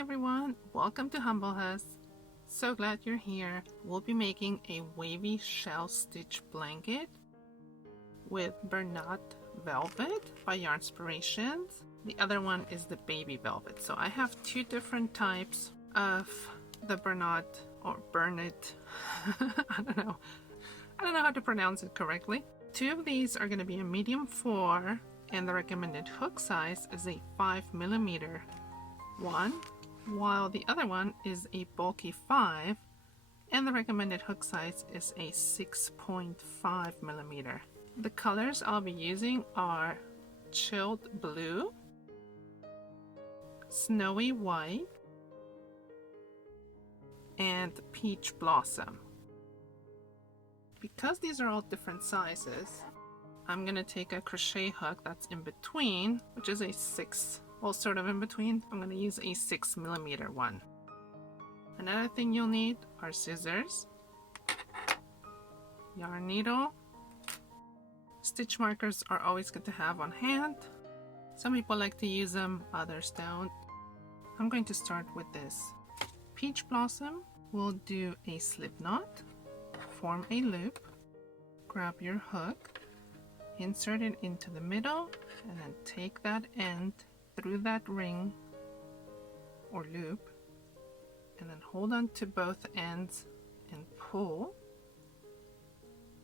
everyone, welcome to Humblehus. So glad you're here. We'll be making a wavy shell stitch blanket with burnout velvet by Yarnspirations. The other one is the baby velvet. So I have two different types of the burnout or burnet. I don't know how to pronounce it correctly. Two of these are going to be a medium 4 and the recommended hook size is a 5mm one, while the other one is a bulky 5 and the recommended hook size is a 6.5mm. The colors I'll be using are chilled blue, snowy white, and peach blossom. Because these are all different sizes, I'm going to take a crochet hook that's in between, which is a 6, well, sort of in between. I'm going to use a 6mm one. Another thing you'll need are scissors, yarn needle. Stitch markers are always good to have on hand. Some people like to use them, others don't. I'm going to start with this peach blossom. We'll do a slip knot, form a loop, grab your hook, insert it into the middle, and then take that end through that ring or loop, and then hold on to both ends and pull.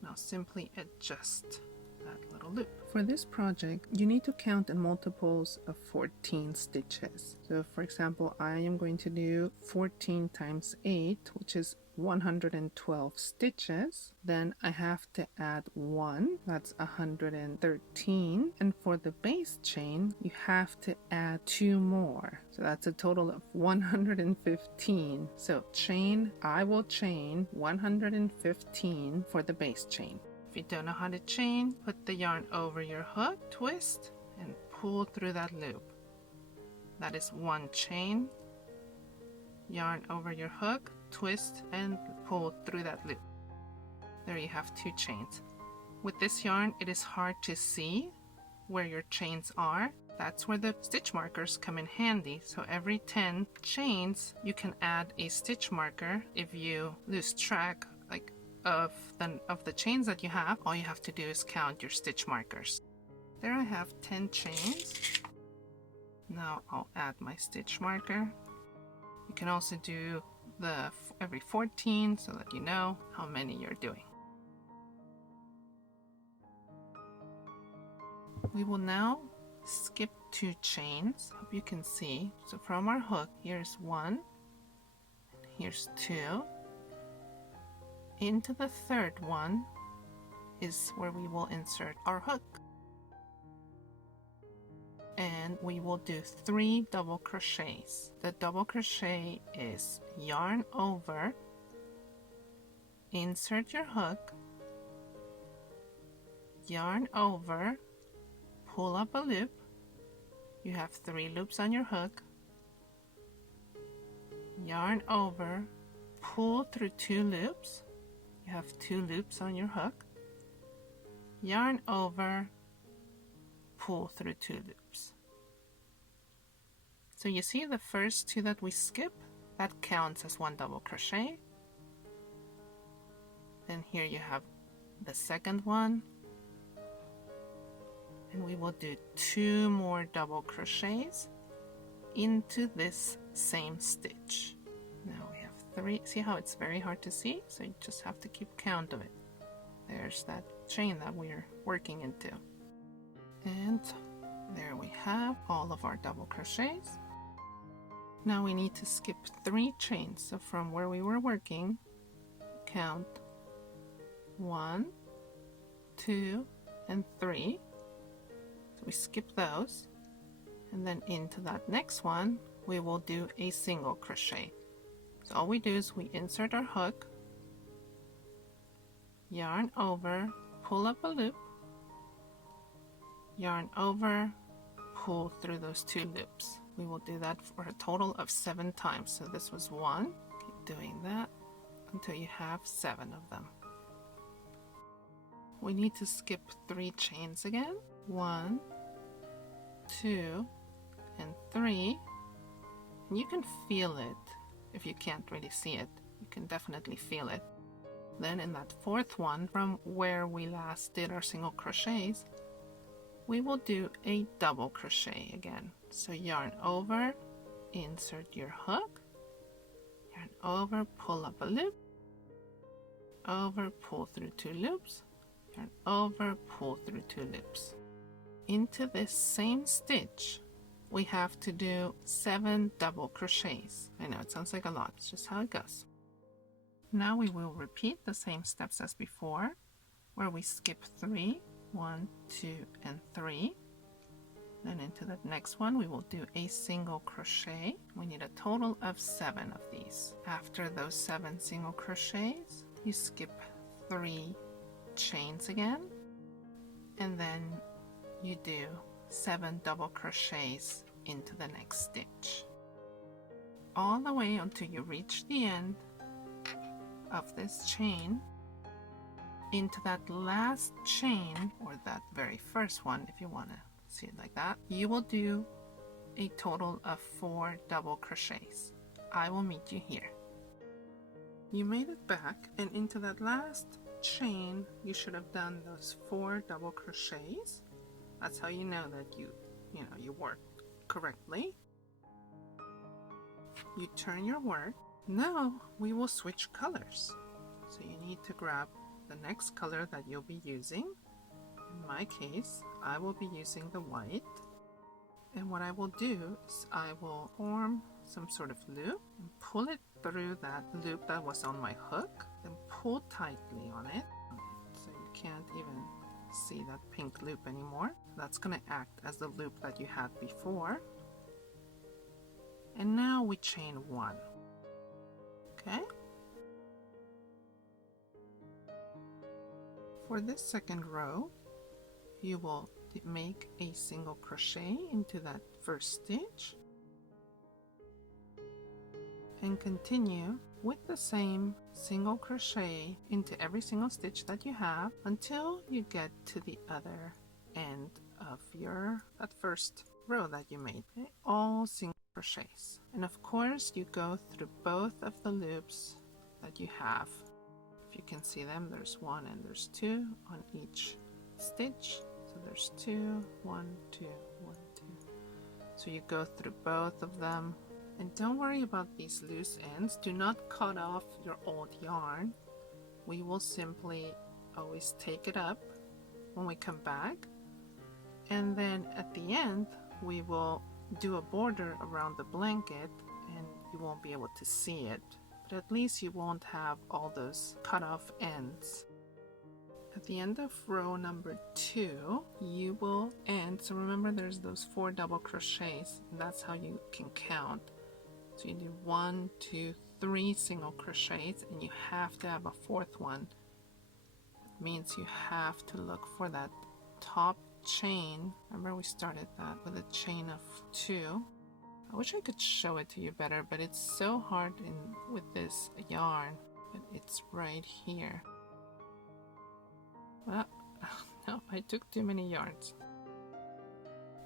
Now simply adjust that little loop. For this project, you need to count in multiples of 14 stitches. So for example, I am going to do 14 times 8, which is 112 stitches. Then I have to add 1, that's 113. And for the base chain, you have to add 2 more. So that's a total of 115. So I will chain 115 for the base chain. If you don't know how to chain, put the yarn over your hook, twist, and pull through that loop. That is 1 chain. Yarn over your hook, twist, and pull through that loop. There you have 2 chains. With this yarn, it is hard to see where your chains are. That's where the stitch markers come in handy. So every 10 chains, you can add a stitch marker. If you lose track of the chains that you have, all you have to do is count your stitch markers. There I have 10 chains. Now I'll add my stitch marker. You can also do the every 14 so that you know how many you're doing. We will now skip 2 chains. Hope you can see. So from our hook, here's 1, and here's 2. Into the third one is where we will insert our hook. And we will do 3 double crochets. The double crochet is yarn over, insert your hook, yarn over, pull up a loop. You have 3 loops on your hook, yarn over, pull through 2 loops. You have 2 loops on your hook, yarn over, pull through 2 loops. So you see the first 2 that we skip, that counts as 1 double crochet. Then here you have the second one, and we will do 2 more double crochets into this same stitch. Now we have 3. See how it's very hard to see? So you just have to keep count of it. There's that chain that we're working into. And there we have all of our double crochets. Now we need to skip 3 chains. So from where we were working, count 1, 2, and 3. So we skip those. And then into that next one, we will do a single crochet. So all we do is we insert our hook, yarn over, pull up a loop, yarn over, pull through those 2 loops. We will do that for a total of 7 times. So this was 1. Keep doing that until you have 7 of them. We need to skip 3 chains again. 1, 2, and 3. You can feel it. If you can't really see it, you can definitely feel it. Then in that fourth one, from where we last did our single crochets, we will do a double crochet again. So yarn over, insert your hook, yarn over, pull up a loop, over, pull through 2 loops, yarn over, pull through 2 loops. Into this same stitch, we have to do 7 double crochets. I know it sounds like a lot, it's just how it goes. Now we will repeat the same steps as before, where we skip 3, 1, 2, and 3. Then into the next one, we will do a single crochet. We need a total of 7 of these. After those 7 single crochets, you skip 3 chains again, and then you do 7 double crochets into the next stitch, all the way until you reach the end of this chain. Into that last chain, or that very first one if you want to see it like that, you will do a total of 4 double crochets. I will meet you here. You made it back, and into that last chain you should have done those 4 double crochets. That's how you know that you worked correctly. You turn your work. Now we will switch colors. So you need to grab the next color that you'll be using. In my case, I will be using the white. And what I will do is I will form some sort of loop and pull it through that loop that was on my hook, and pull tightly on it so you can't even see that pink loop anymore. That's going to act as the loop that you had before. And now we chain 1. Okay? For this second row, you will make a single crochet into that first stitch and continue with the same single crochet into every single stitch that you have until you get to the other end of that first row that you made. Okay? All single crochets. And of course you go through both of the loops that you have. If you can see them, there's 1 and there's 2 on each stitch. So there's 2, 1, 2, 1, 2. So you go through both of them. And don't worry about these loose ends. Do not cut off your old yarn. We will simply always take it up when we come back. And then at the end, we will do a border around the blanket, and you won't be able to see it. But at least you won't have all those cut off ends. At the end of row number 2, you will end. So remember, there's those 4 double crochets. And that's how you can count. So you do 1, 2, 3 single crochets, and you have to have a 4th one. That means you have to look for that top chain. Remember, we started that with a chain of 2. I wish I could show it to you better, but it's so hard with this yarn. But it's right here. Well, no, I took too many yarns.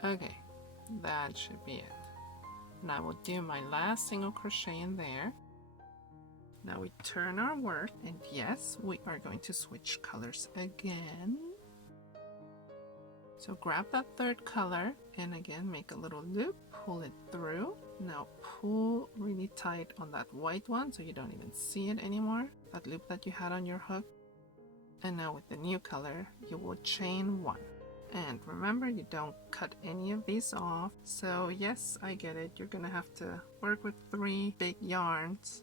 Okay, that should be it. And I will do my last single crochet in there. Now we turn our work, and yes, we are going to switch colors again. So grab that 3rd color and again make a little loop, pull it through. Now pull really tight on that white one so you don't even see it anymore, that loop that you had on your hook. And now with the new color, you will chain 1. And remember, you don't cut any of these off. So yes, I get it. You're gonna have to work with 3 big yarns.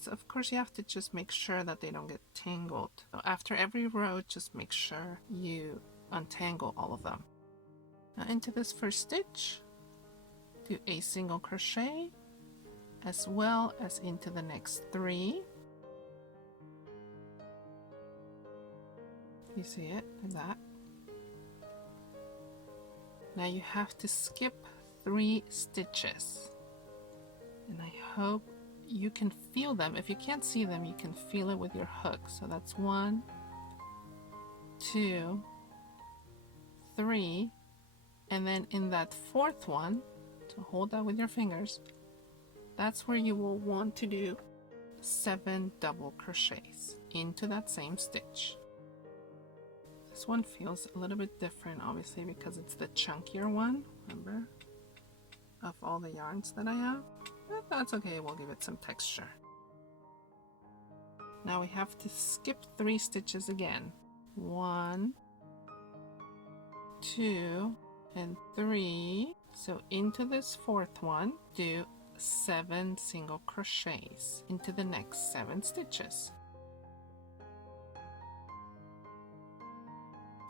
So of course you have to just make sure that they don't get tangled. So after every row, just make sure you untangle all of them. Now into this first stitch, do a single crochet as well as into the next 3. You see it like that. Now you have to skip 3 stitches, and I hope you can feel them. If you can't see them, you can feel it with your hook. So that's 1, 2, 3, and then in that 4th one, so hold that with your fingers, that's where you will want to do 7 double crochets into that same stitch. This one feels a little bit different, obviously, because it's the chunkier one, remember, of all the yarns that I have. But that's okay, we'll give it some texture. Now we have to skip 3 stitches again. 1, 2, and 3. So into this 4th one, do 7 single crochets into the next 7 stitches.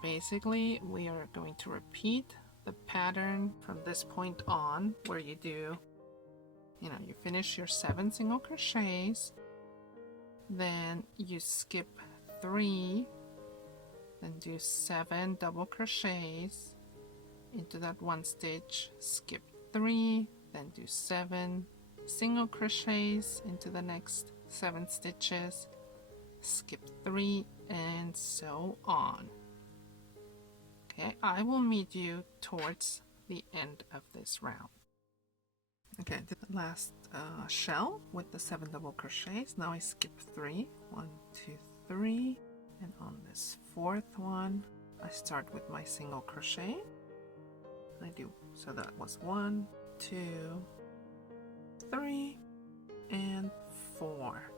Basically, we are going to repeat the pattern from this point on, where you do, you finish your 7 single crochets, then you skip 3, then do 7 double crochets into that 1 stitch, skip 3, then do 7 single crochets into the next 7 stitches, skip 3, and so on. Okay, I will meet you towards the end of this round. Okay, I did the last shell with the 7 double crochets. Now I skip 3. 1, 2, 3. And on this 4th one, I start with my single crochet. I do, so that was 1, 2, 3, and 4.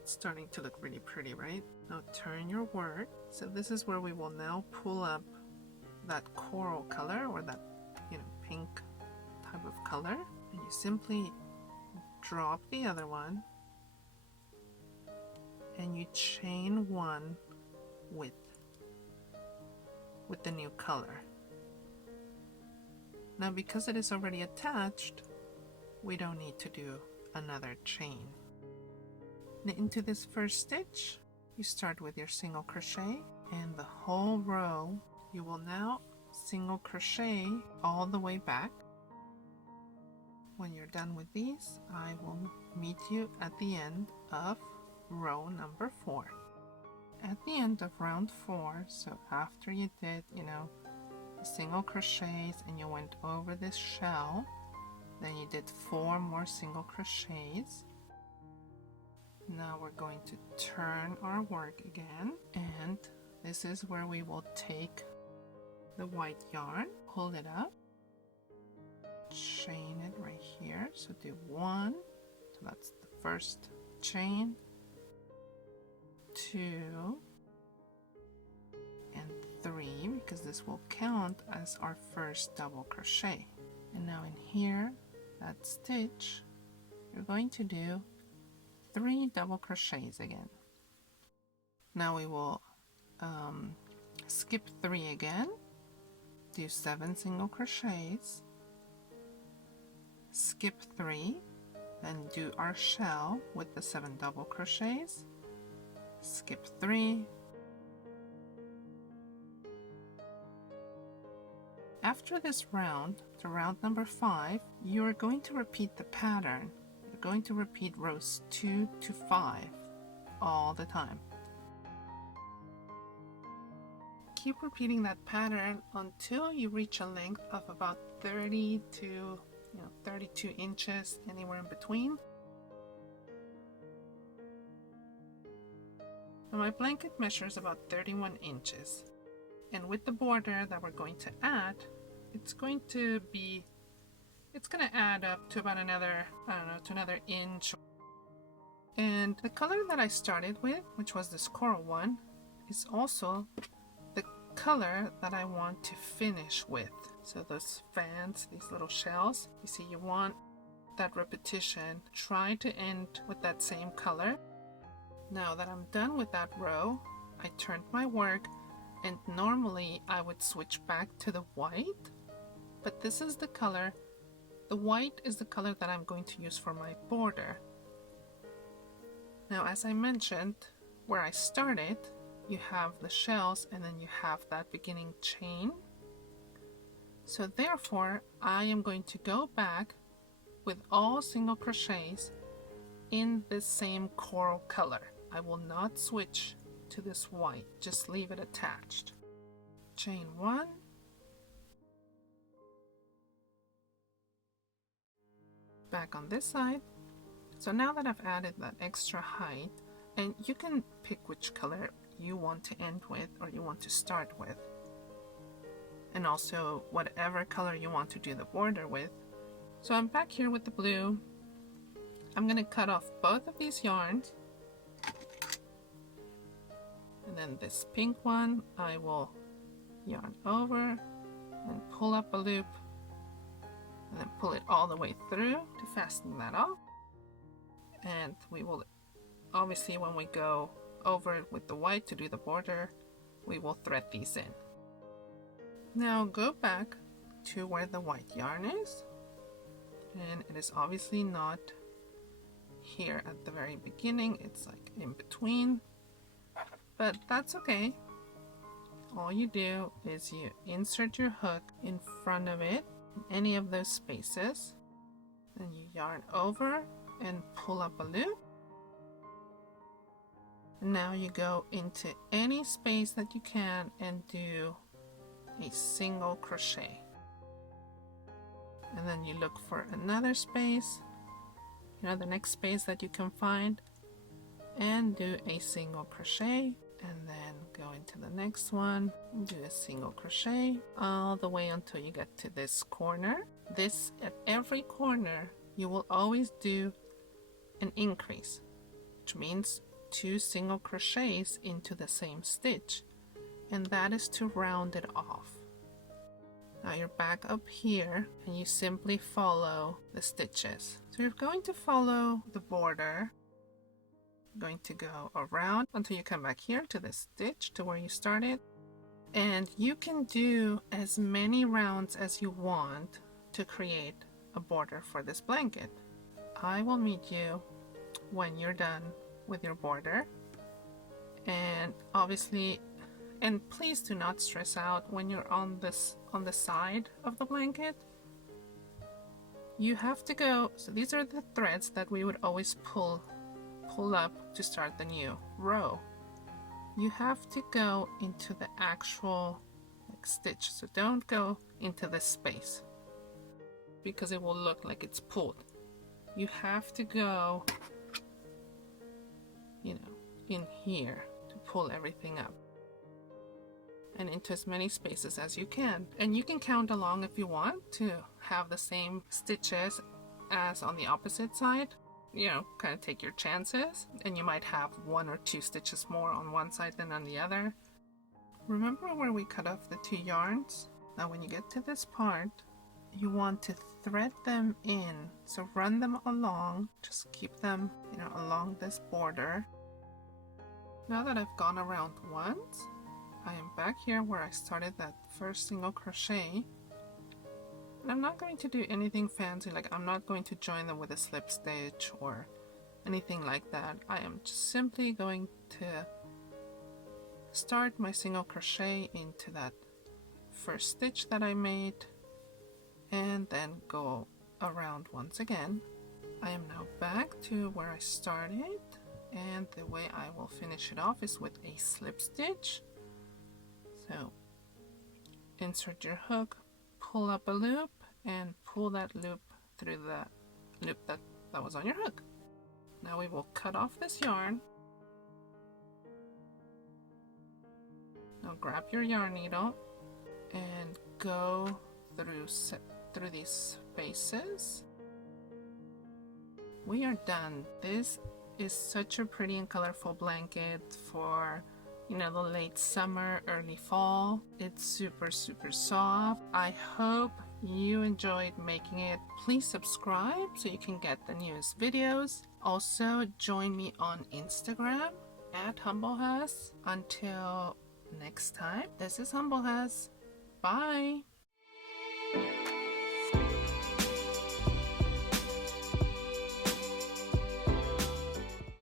It's starting to look really pretty, right? Now turn your work. So this is where we will now pull up that coral color, or that pink type of color, and you simply drop the other one and you chain 1 with the new color. Now because it is already attached, we don't need to do another chain. Now into this first stitch, you start with your single crochet, and the whole row you will now single crochet all the way back. When you're done with these, I will meet you at the end of row number 4. At the end of round 4, so after you did the single crochets and you went over this shell, then you did 4 more single crochets. Now we're going to turn our work again, and this is where we will take the white yarn, pull it up, chain it right here. So do 1, so that's the first chain, 2, and 3, because this will count as our first double crochet. And now in here, that stitch, you're going to do 3 double crochets again. Now we will skip 3 again, do 7 single crochets, skip 3, then do our shell with the 7 double crochets, skip 3. After this round, to round number 5, you are going to repeat the pattern. You're going to repeat rows 2 to 5 all the time. Keep repeating that pattern until you reach a length of about 30 to 32 inches, anywhere in between. Now my blanket measures about 31 inches, and with the border that we're going to add, it's going to add up to about another, to another inch. And the color that I started with, which was this coral one, is also the color that I want to finish with. So those fans, these little shells, you see, you want that repetition. Try to end with that same color. Now that I'm done with that row, I turned my work, and normally I would switch back to the white, but this is the color. The white is the color that I'm going to use for my border. Now, as I mentioned, where I started, you have the shells and then you have that beginning chain. So therefore, I am going to go back with all single crochets in this same coral color. I will not switch to this white, just leave it attached. Chain 1, Back on this side. So now that I've added that extra height, and you can pick which color you want to end with or you want to start with, and also whatever color you want to do the border with. So I'm back here with the blue. I'm going to cut off both of these yarns, and then this pink one I will yarn over and pull up a loop and then pull it all the way through to fasten that off. And we will obviously, when we go over with the white to do the border, we will thread these in. Now go back to where the white yarn is, and it is obviously not here at the very beginning, it's like in between, but that's okay. All you do is you insert your hook in front of it in any of those spaces, then you yarn over and pull up a loop. And now you go into any space that you can and do a single crochet, and then you look for another space, the next space that you can find, and do a single crochet, and then go into the next one and do a single crochet all the way until you get to this corner. This, at every corner you will always do an increase, which means 2 single crochets into the same stitch, and that is to round it off. Now you're back up here and you simply follow the stitches. So you're going to follow the border. You're going to go around until you come back here to the stitch to where you started, and you can do as many rounds as you want to create a border for this blanket. I will meet you when you're done with your border, and obviously, and please do not stress out when you're on the side of the blanket. You have to go, so these are the threads that we would always pull up to start the new row. You have to go into the actual stitch, so don't go into this space because it will look like it's pulled. You have to go in here to pull everything up and into as many spaces as you can. And you can count along if you want to have the same stitches as on the opposite side. Kind of take your chances, and you might have 1 or 2 stitches more on one side than on the other. Remember where we cut off the 2 yarns? Now when you get to this part, you want to thread them in, so run them along, just keep them along this border. Now that I've gone around once, I am back here where I started that first single crochet, and I'm not going to do anything fancy, like I'm not going to join them with a slip stitch or anything like that. I am just simply going to start my single crochet into that first stitch that I made, and then go around once again. I am now back to where I started, and the way I will finish it off is with a slip stitch. So insert your hook, pull up a loop, and pull that loop through the loop that was on your hook. Now we will cut off this yarn. Now grab your yarn needle and go through these spaces. We are done. This is such a pretty and colorful blanket for the late summer, early fall. It's super soft. I hope you enjoyed making it. Please subscribe so you can get the newest videos. Also join me on Instagram at Humblehus. Until next time, this is Humblehus. Bye.